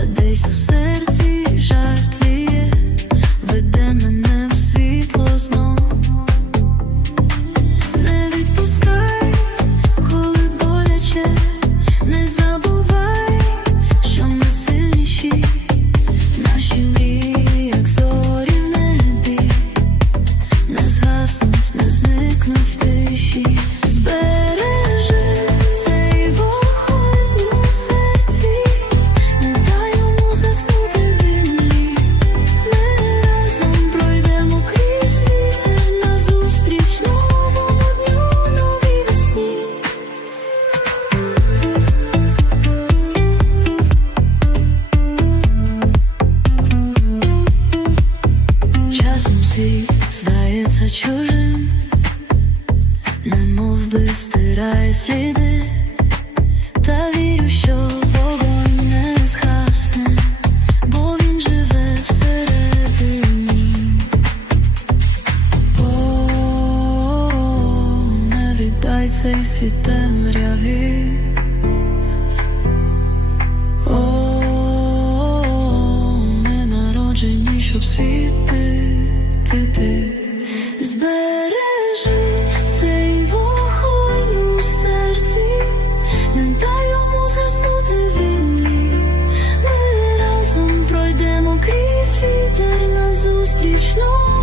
Та десь у серці жарт ліє мене в світло знов. Не відпускай, коли боляче, не забувай, що ми сильніші, наші мрії, не згаснуть, не зникнуть в тиші. Зберег світ здається чужим, немов би стирає сліди, та вірю, що вогонь не згасне, бо він живе всередині. О, не віддай цей світ темряві. Щоб світи Ми